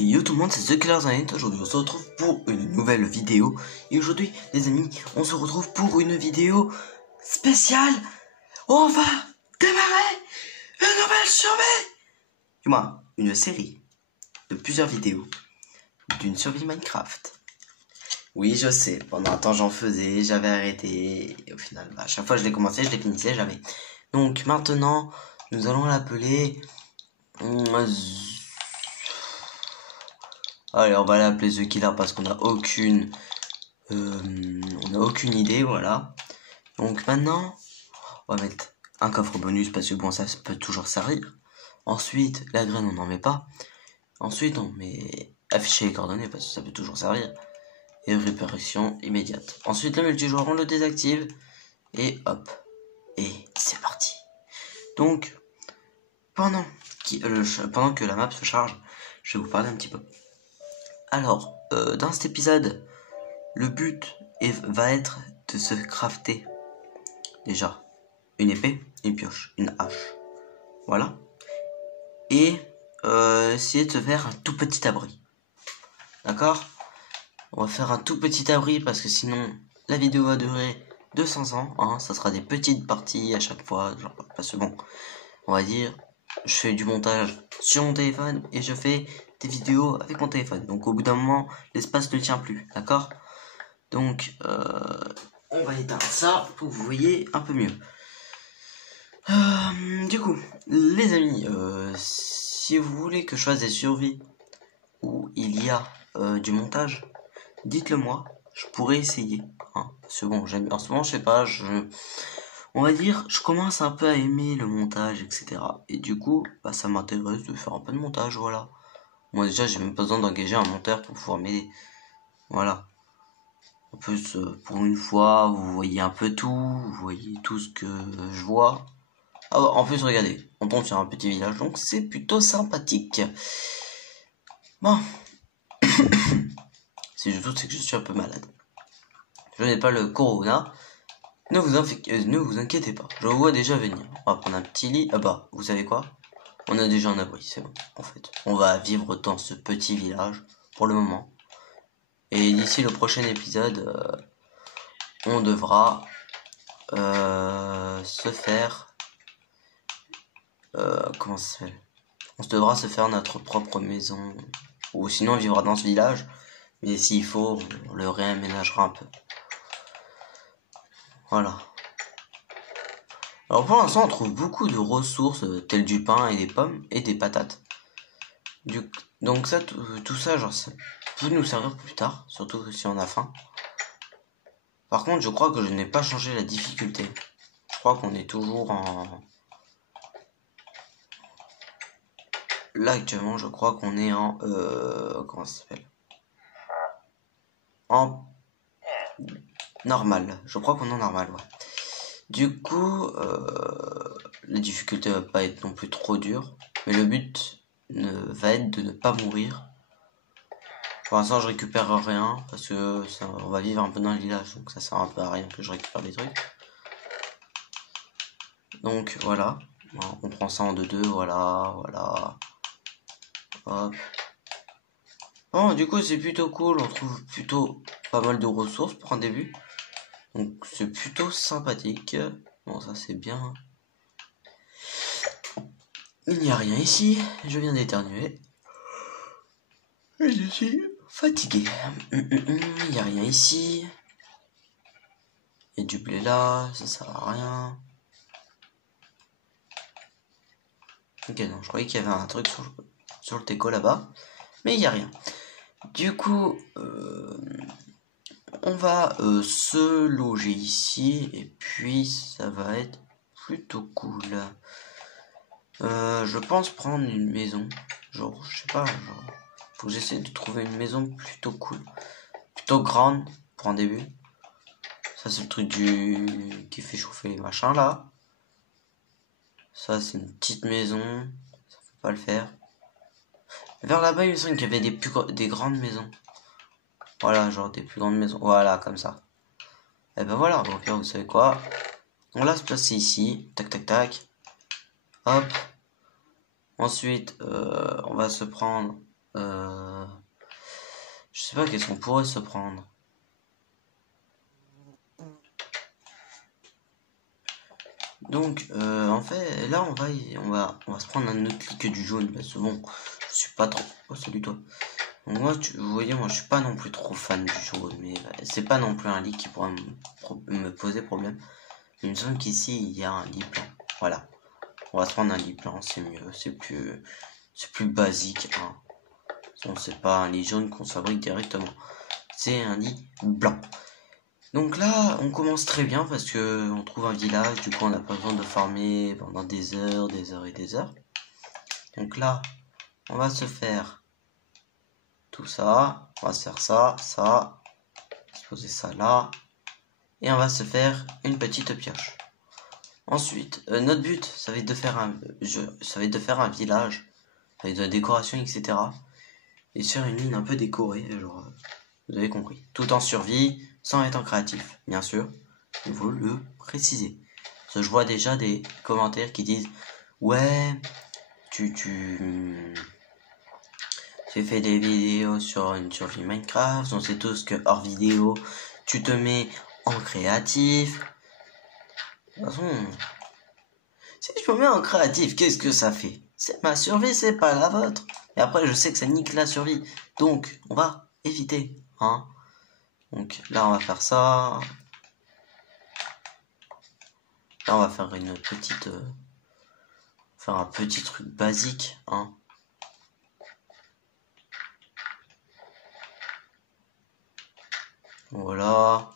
Et yo tout le monde, c'est The Killers Internet. Aujourd'hui on se retrouve pour une nouvelle vidéo. Et aujourd'hui les amis, on se retrouve pour une vidéo spéciale. On va démarrer une nouvelle survie. Du moins, une série de plusieurs vidéos d'une survie Minecraft. Oui, je sais, pendant un temps j'en faisais, j'avais arrêté. Et au final, à chaque fois je l'ai commencé, je les finissais jamais. Donc maintenant, nous allons l'appeler... Allez, on va l'appeler The Killer parce qu'on n'a aucune idée, voilà. Donc maintenant, on va mettre un coffre bonus parce que bon, ça peut toujours servir. Ensuite, la graine, on n'en met pas. Ensuite, on met afficher les coordonnées parce que ça peut toujours servir. Et réparation immédiate. Ensuite, le multijoueur, on le désactive. Et hop. Et c'est parti. Donc, pendant que la map se charge, je vais vous parler un petit peu. Alors, dans cet épisode, le but va être de se crafter déjà une épée, une pioche, une hache. Voilà. Et essayer de se faire un tout petit abri. D'accord ? On va faire un tout petit abri parce que sinon la vidéo va durer 200 ans. Hein, ça sera des petites parties à chaque fois. Genre, parce que bon, on va dire, je fais du montage sur mon téléphone et je fais des vidéos avec mon téléphone. Donc au bout d'un moment, l'espace ne tient plus. D'accord ? Donc on va éteindre ça pour que vous voyez un peu mieux. Du coup, les amis, si vous voulez que je fasse des survies où il y a du montage, dites-le moi, je pourrais essayer. Hein, parce que bon, en ce moment, je sais pas, on va dire, je commence un peu à aimer le montage, etc. Et du coup, bah, ça m'intéresse de faire un peu de montage, voilà. Moi déjà, j'ai même pas besoin d'engager un monteur pour pouvoir m'aider. Voilà. En plus, pour une fois, vous voyez un peu tout, vous voyez tout ce que je vois. Ah bah, en plus, regardez, on tombe sur un petit village, donc c'est plutôt sympathique. Bon. Si je doute, c'est que je suis un peu malade. Je n'ai pas le corona. Ne vous inquiétez pas, je vous vois déjà venir. On va prendre un petit lit. Ah bah, vous savez quoi ? On a déjà un abri, c'est bon, en fait. On va vivre dans ce petit village, pour le moment. Et d'ici le prochain épisode, on devra se faire... comment ça s'appelle ? On devra se faire notre propre maison. Ou sinon on vivra dans ce village. Mais s'il faut, on le réaménagera un peu. Voilà. Alors pour l'instant on trouve beaucoup de ressources telles du pain et des pommes et des patates. Donc ça, tout ça, genre ça peut nous servir plus tard, surtout si on a faim. Par contre je crois que je n'ai pas changé la difficulté. Je crois qu'on est toujours en... Là actuellement je crois qu'on est en... comment ça s'appelle ? En... normal. Je crois qu'on est en normal, ouais. Du coup, la difficulté va pas être non plus trop dure. Mais le but va être de ne pas mourir. Pour l'instant, je récupère rien. Parce que on va vivre un peu dans le village. Donc ça sert un peu à rien que je récupère des trucs. Donc voilà. On prend ça en 2-2. Voilà. Hop. Bon, du coup, c'est plutôt cool. On trouve plutôt pas mal de ressources pour un début. Donc c'est plutôt sympathique. Bon, ça c'est bien. Il n'y a rien ici. Je viens d'éternuer. Et je suis fatigué. Il n'y a rien ici. Il y a du blé là. Ça sert à rien. Ok, non, je croyais qu'il y avait un truc sur le teco là-bas. Mais il n'y a rien. Du coup, on va se loger ici. Et puis, ça va être plutôt cool. Je pense prendre une maison. Genre, je sais pas, genre... Faut que j'essaie de trouver une maison plutôt cool. Plutôt grande, pour un début. Ça, c'est le truc qui fait chauffer les machins, là. Ça, c'est une petite maison. Ça peut pas le faire. Vers là-bas, il me semble qu'il y avait des grandes maisons. Voilà, genre des plus grandes maisons. Voilà, comme ça. Et ben voilà, donc là, vous savez quoi. On va se placer ici. Tac, tac, tac. Hop. Ensuite, on va se prendre Je sais pas qu'est-ce qu'on pourrait se prendre. Donc, en fait, là, on va se prendre un autre lit que du jaune, parce que bon, je suis pas trop. Oh, salut toi. Donc moi, vous voyez, moi, je suis pas non plus trop fan du jaune, mais c'est pas non plus un lit qui pourrait me poser problème. Il me semble qu'ici, il y a un lit blanc. Voilà. On va se prendre un lit blanc, c'est mieux, c'est plus basique, hein. Bon, c'est pas un lit jaune qu'on fabrique directement. C'est un lit blanc. Donc là, on commence très bien parce que on trouve un village, du coup on n'a pas besoin de farmer pendant des heures et des heures. Donc là, on va se faire tout ça, on va se faire ça, ça, on va se poser ça là, et on va se faire une petite pioche. Ensuite, notre but, ça va être de faire un village avec de la décoration, etc. Et sur une ligne un peu décorée, genre, vous avez compris. Tout en survie, sans être en créatif, bien sûr. Il faut le préciser. Parce que je vois déjà des commentaires qui disent ouais, tu fait des vidéos sur une survie Minecraft, on sait tous que hors vidéo, tu te mets en créatif. De toute façon, si je me mets en créatif, qu'est-ce que ça fait? C'est ma survie, c'est pas la vôtre. Et après, je sais que ça nique la survie. Donc, on va éviter, hein. Donc là, on va faire ça. Là, on va faire une petite... faire un petit truc basique, hein. Voilà.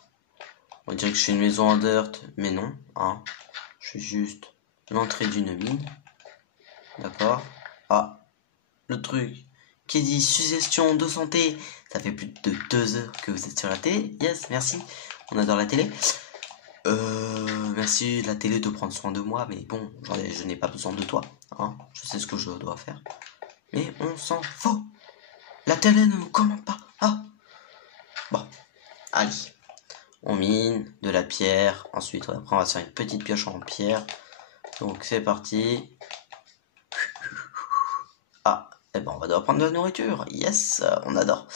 On dirait que je suis une maison en dirt, mais non, hein. Je suis juste l'entrée d'une mine. D'accord. Ah, le truc qui dit suggestion de santé. Ça fait plus de 2 heures que vous êtes sur la télé. Yes, merci. On adore la télé. Merci la télé de prendre soin de moi, mais bon, je n'ai pas besoin de toi, hein. Je sais ce que je dois faire. Mais on s'en fout. La télé ne me commande pas. Ah. Bon, allez. On mine de la pierre. Ensuite, après, on va se faire une petite pioche en pierre. Donc, c'est parti. Ah, et ben, on va devoir prendre de la nourriture. Yes, on adore.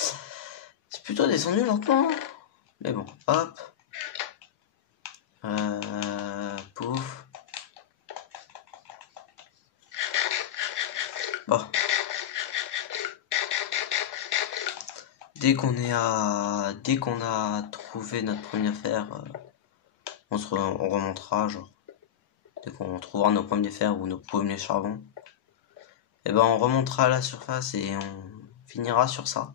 C'est plutôt descendu lentement. Mais bon, hop. Pouf. Bon. Dès qu'on a trouvé notre première fer, on remontera, genre. Dès qu'on trouvera nos pommes de fer ou nos premiers charbons, et ben on remontera à la surface et on finira sur ça.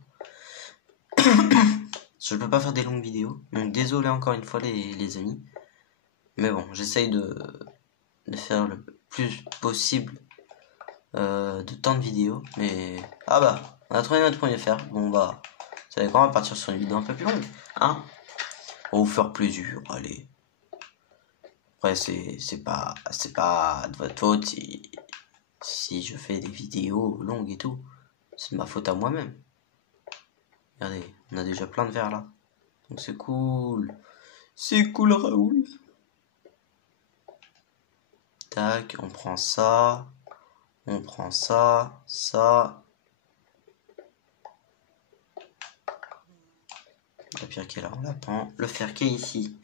Je peux pas faire des longues vidéos, donc désolé encore une fois les amis. Mais bon, j'essaye de faire le plus possible de temps de vidéos. Mais ah bah, on a trouvé notre premier fer. Bon bah, vous savez quoi, on va partir sur une vidéo un peu plus longue, hein. On va vous faire plaisir, allez. Après c'est pas de votre faute si je fais des vidéos longues et tout. C'est de ma faute à moi-même. Regardez, on a déjà plein de verres là. Donc c'est cool. C'est cool Raoul. Tac, on prend ça. On prend ça, ça. La pierre qui est là, on la prend. Le fer qui est ici.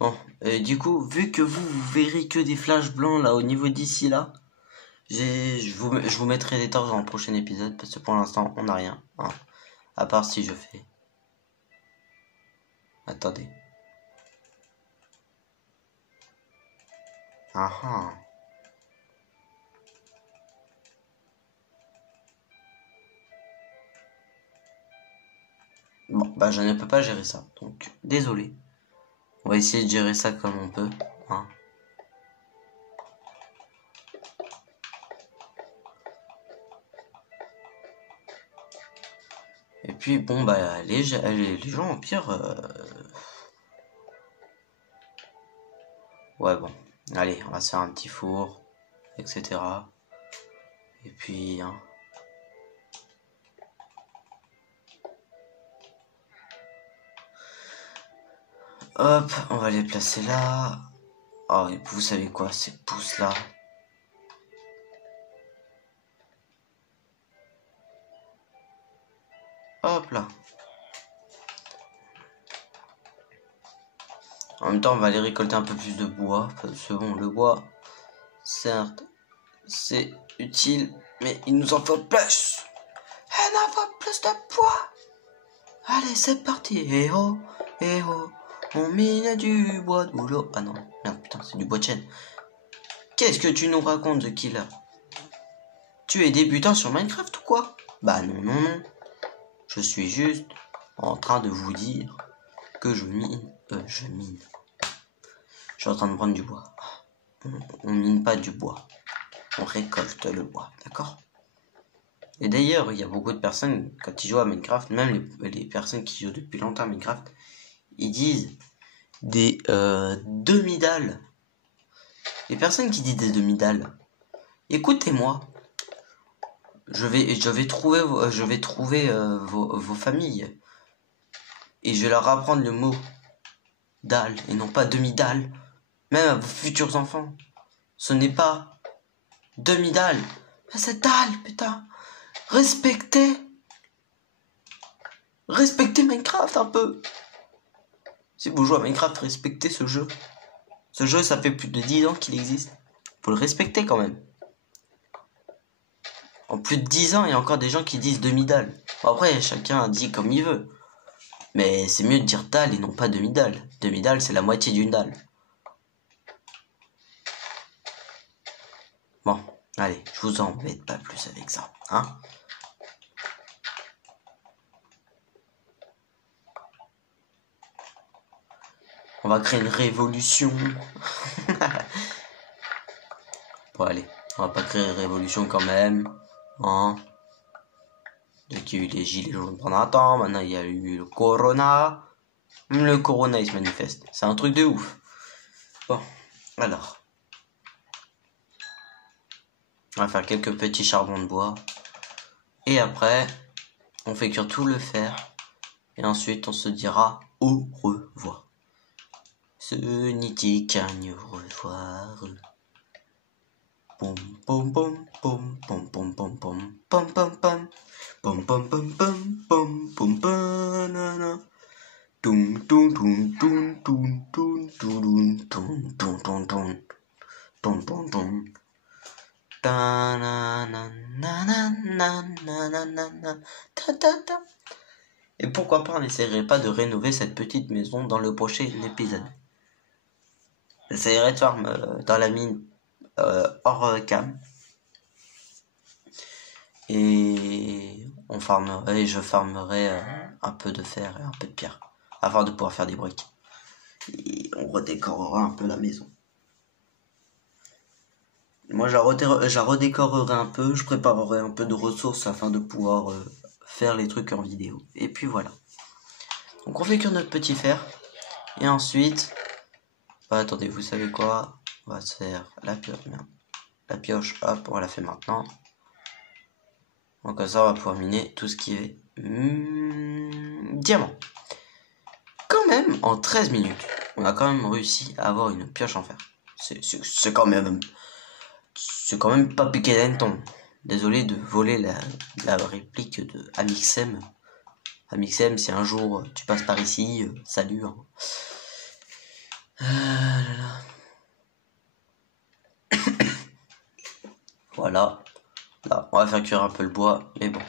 Bon, du coup, vu que vous verrez que des flashs blancs là au niveau d'ici là, je vous mettrai des torches dans le prochain épisode parce que pour l'instant on n'a rien, hein. À part si je fais. Attendez. Ah ah. Bon, bah je ne peux pas gérer ça, donc désolé. On va essayer de gérer ça comme on peut, hein. Et puis bon bah les gens au pire ouais bon, allez, on va se faire un petit four, etc. Et puis hein. Hop, on va les placer là. Oh, et vous savez quoi, ces pousses là. Hop là. En même temps, on va aller récolter un peu plus de bois. Parce que bon, le bois, certes, c'est utile, mais il nous en faut plus. On en faut plus de bois. Allez, c'est parti. Eh oh, on mine du bois de boulot. Ah non, merde, putain, c'est du bois de chêne. Qu'est-ce que tu nous racontes, The Killer? Tu es débutant sur Minecraft ou quoi? Bah non. Je suis juste en train de vous dire que je mine. Je suis en train de prendre du bois. On mine pas du bois. On récolte le bois, d'accord? Et d'ailleurs, il y a beaucoup de personnes, quand ils jouent à Minecraft, même les personnes qui jouent depuis longtemps à Minecraft, ils disent des demi-dalles. Les personnes qui disent des demi-dalles, écoutez-moi. Je vais trouver vos familles. Et je vais leur apprendre le mot dalle et non pas demi-dalle. Même à vos futurs enfants. Ce n'est pas demi-dalle. Mais c'est dalle, putain. Respectez Minecraft un peu. Si vous jouez à Minecraft, respectez ce jeu. Ce jeu, ça fait plus de 10 ans qu'il existe. Faut le respecter quand même. En plus de 10 ans, il y a encore des gens qui disent demi-dalle. Bon, après, chacun dit comme il veut. Mais c'est mieux de dire dalle et non pas demi-dalle. Demi-dalle, c'est la moitié d'une dalle. Bon, allez, je vous embête pas plus avec ça, hein. On va créer une révolution. Bon, allez, on va pas créer une révolution quand même, hein. Dès qu'il y a eu les gilets jaunes pendant un temps, maintenant il y a eu le corona. Même le corona il se manifeste. C'est un truc de ouf. Bon, alors. On va faire quelques petits charbons de bois. Et après, on fait cuire tout le fer. Et ensuite, on se dira au revoir. Ce n'était qu'un au revoir. Pom pom pom pom pom pom pom pom pom pom pom pom pom pom pom pom pom banana. Tum tum tum tum tum tum tum tum tum tum tum tum tum tum. Et pourquoi pas on n'essayerait pas de rénover cette petite maison dans le prochain épisode. J'essayerai de faire dans la mine hors cam. Et je farmerai un peu de fer et un peu de pierre afin de pouvoir faire des briques. Et on redécorera un peu la maison. Moi, je la redécorerai un peu, je préparerai un peu de ressources afin de pouvoir faire les trucs en vidéo. Et puis voilà. Donc on fait cuire notre petit fer. Et ensuite... Bah, attendez, vous savez quoi? On va se faire la pioche, hop, on la fait maintenant. Donc comme ça, on va pouvoir miner tout ce qui est diamant. Quand même, en 13 minutes, on a quand même réussi à avoir une pioche en fer. C'est quand même... C'est quand même pas piqué d'un ton. Désolé de voler la réplique de Amixem. Amixem, si un jour tu passes par ici, salut. Hein. Voilà. Là, on va faire cuire un peu le bois, mais bon.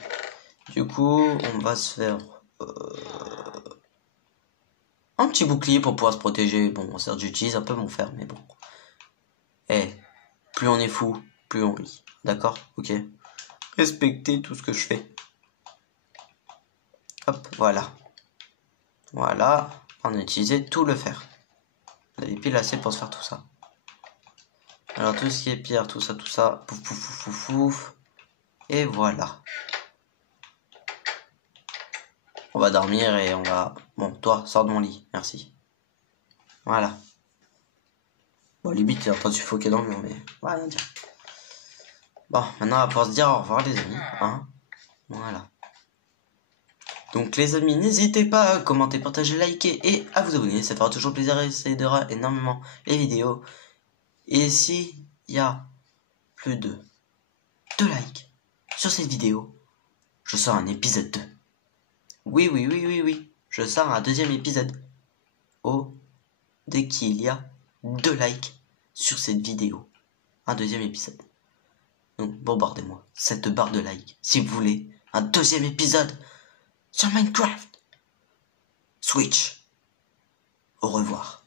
Du coup, on va se faire un petit bouclier pour pouvoir se protéger. Bon, certes, j'utilise un peu mon fer, mais bon. Plus on est fou, plus on rit. D'accord? Ok. Respectez tout ce que je fais. Hop, voilà. Voilà. On a utilisé tout le fer. On avait pile assez pour se faire tout ça. Alors tout ce qui est pierre, tout ça, pouf, pouf, pouf, pouf, pouf. Et voilà. On va dormir et on va... Bon, toi, sors de mon lit, merci. Voilà. Bon, limite, il est en train de suffoquer dans le mur, mais... Ouais, rien dire. Bon, maintenant, on va pouvoir se dire au revoir, les amis. Hein, voilà. Donc, les amis, n'hésitez pas à commenter, partager, liker et à vous abonner. Ça fera toujours plaisir et ça aidera énormément les vidéos. Et s'il y a plus de 2 likes sur cette vidéo, je sors un épisode 2. Oui, oui, oui, oui, oui. Je sors un deuxième épisode. Oh, dès qu'il y a 2 likes sur cette vidéo. Un deuxième épisode. Donc bombardez-moi cette barre de likes si vous voulez un deuxième épisode sur Minecraft. Switch. Au revoir.